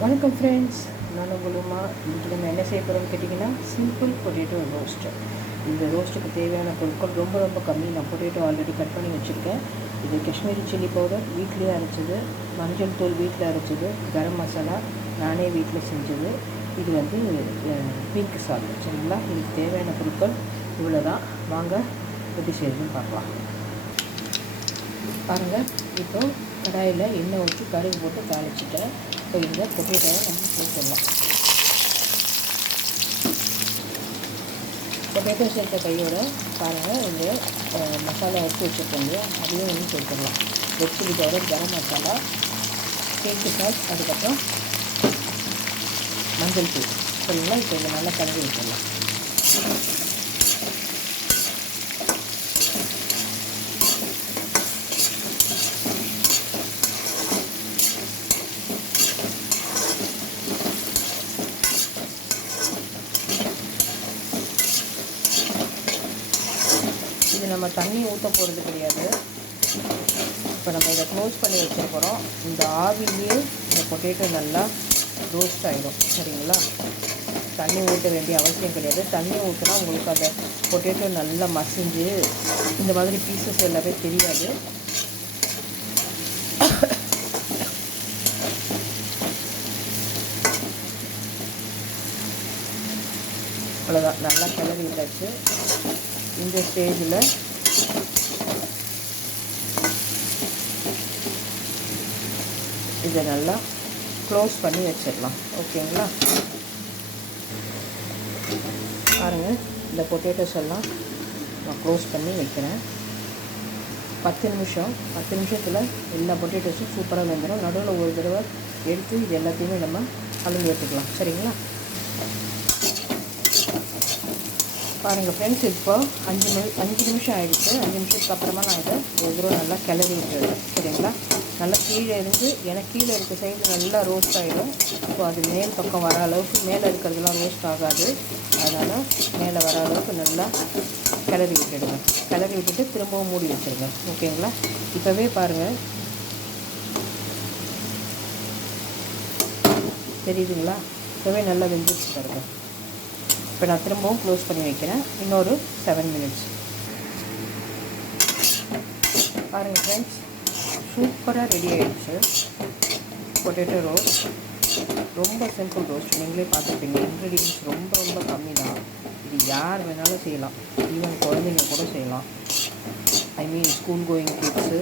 வணக்கம் ஃப்ரெண்ட்ஸ், நான் உங்களுமா. இன்றைக்கி நம்ம என்ன செய்ய போகிறோம்னு கேட்டிங்கன்னா, சிம்பிள் பொட்டேட்டோ ரோஸ்ட்டு. இந்த ரோஸ்ட்டுக்கு தேவையான பொருட்கள் ரொம்ப ரொம்ப கம்மி. நான் பொட்டேட்டோ ஆல்ரெடி கட் பண்ணி வச்சுருக்கேன். இது காஷ்மீரி சில்லி பவுடர் வீட்டிலே அரைச்சது, மஞ்சள் தூள் வீட்டில் அரைச்சது, கரம் மசாலா நானே வீட்டில் செஞ்சது, இது வந்து பிங்க் சால்ட். சரிங்களா? இதுக்கு தேவையான பொருட்கள் இவ்வளோ தான். வாங்க எப்படி செய்யணும்னு பார்க்கலாம். பாருங்கள், இப்போது கடாயில் எண்ணெய் ஊற்றி கடுகு போட்டு தாளிச்சிட்டேன். இப்போ இந்த பொட்டேட்டோவை நம்ம சேர்த்துடலாம். பொட்டேட்டோ சேர்த்த கையோட பாருங்கள், இந்த மசாலா எடுத்து வச்சுருக்கோம் இல்லையா, அதையும் வந்து சேர்த்துடலாம். Red chilli powder, garam masala, pink salt, அதுக்கப்புறம் மஞ்சள் தூள். சரிங்களா? இப்போ இதை நல்லா கலந்து வச்சிடலாம். இது நம்ம தண்ணி ஊற்ற போகிறது கிடையாது. இப்போ நம்ம இதை க்ளோஸ் பண்ணி வச்சுருக்கிறோம். இந்த ஆவிலேயே இந்த பொட்டேட்டோ நல்லா ரோஸ்ட் ஆகிடும். சரிங்களா? தண்ணி ஊற்ற வேண்டிய அவசியம் கிடையாது. தண்ணி ஊற்றினா உங்களுக்கு அந்த பொட்டேட்டோ நல்லா மசிஞ்சு இந்த மாதிரி பீசஸ் எல்லாமே தெரியாது. அவ்வளோதான், நல்லா கிளறி விட்டாச்சு. இந்த ஸ்டேஜில் இதை நல்லா க்ளோஸ் பண்ணி வச்சிடலாம். ஓகேங்களா? பாருங்கள், இந்த பொட்டேட்டோஸ் எல்லாம் நான் க்ளோஸ் பண்ணி வைக்கிறேன். 10 நிமிஷத்தில் எல்லா பொட்டேட்டோஸும் சூப்பராக வெந்துடும். நடுவில் ஒரு தடவை எடுத்து இது எல்லாத்தையுமே நம்ம கலந்து எடுத்துக்கலாம். சரிங்களா? பாருங்கள் ஃப்ரெண்ட்ஸ், இப்போ 5 நிமிஷம் ஆகிடுச்சு. 5 நிமிஷத்துக்கு அப்புறமா நான் இதை ஒரு தடவை நல்லா கிளறி விட்டுடுறேன். சரிங்களா? நல்லா கீழே இருந்து, எனக்கு கீழே இருக்க சைடு நல்லா ரோஸ்ட் ஆகிடும். ஸோ அது மேல் பக்கம் வர அளவுக்கு, மேலே இருக்கிறதுலாம் ரோஸ்ட் ஆகாது. அதனால் மேலே வர அளவுக்கு நல்லா கிளறி விட்டுடுங்க. கிளறி விட்டுட்டு திரும்பவும் மூடி வச்சுருங்க. ஓகேங்களா? இப்போவே பாருங்கள், தெரியுதுங்களா? இப்போவே நல்லா வெந்துச்சு பாருங்கள். இப்போ நான் திரும்பவும் க்ளோஸ் பண்ணி வைக்கிறேன். இன்னொரு 7 மினிட்ஸ். பாருங்கள் ஃப்ரெண்ட்ஸ், சூப்பராக ரெடி ஆகிடுச்சு பொட்டேட்டோ ரோஸ்ட். ரொம்ப சிம்பிள் ரோஸ்ட். நீங்களே பார்த்துருப்பீங்க. இன்க்ரீடியன்ஸ் ரொம்ப ரொம்ப கம்மி தான். இது யார் வேணாலும் செய்யலாம். ஈவன் குழந்தைங்க கூட செய்யலாம். ஸ்கூல் கோயிங் கிட்ஸு,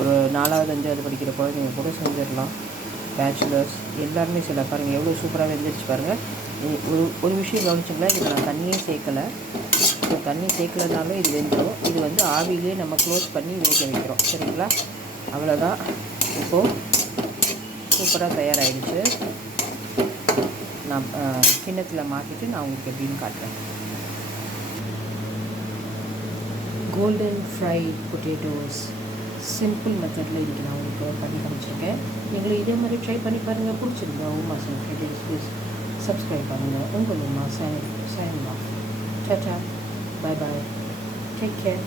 ஒரு 4வது 5வது படிக்கிற குழந்தைங்க கூட செஞ்சிடலாம். பேச்சுலர்ஸ் எல்லாருமே சில பாருங்கள் எவ்வளோ சூப்பராக வெந்துருச்சு பாருங்கள். ஒரு விஷயம் கவனிச்சிங்களா, இதில் நான் தண்ணியே சேர்க்கலை. ஸோ தண்ணி சேர்க்கலனாலும் இது வெந்துடும். இது வந்து ஆவிலே நம்ம க்ளோஸ் பண்ணி வேக வைக்கிறோம். சரிங்களா? அவ்வளோதான். இப்போது சூப்பராக தயாராகிடுச்சு. நான் கிண்ணத்தில் மாற்றிட்டு நான் உங்களுக்கு எப்படின்னு காட்டுறேன். கோல்டன் ஃப்ரைட் பொட்டேட்டோஸ் சிம்பிள் மெத்தடில் இன்றைக்கி நான் உங்களுக்கு பண்ணி காமிச்சிருக்கேன். நீங்களும் இதே மாதிரி ட்ரை பண்ணி பாருங்கள். பிடிச்சிருந்தா உமா சமையல் ப்ளீஸ் சப்ஸ்கிரைப் பண்ணுங்கள். உங்கள் Uma sign off. Tata, bye bye, take care.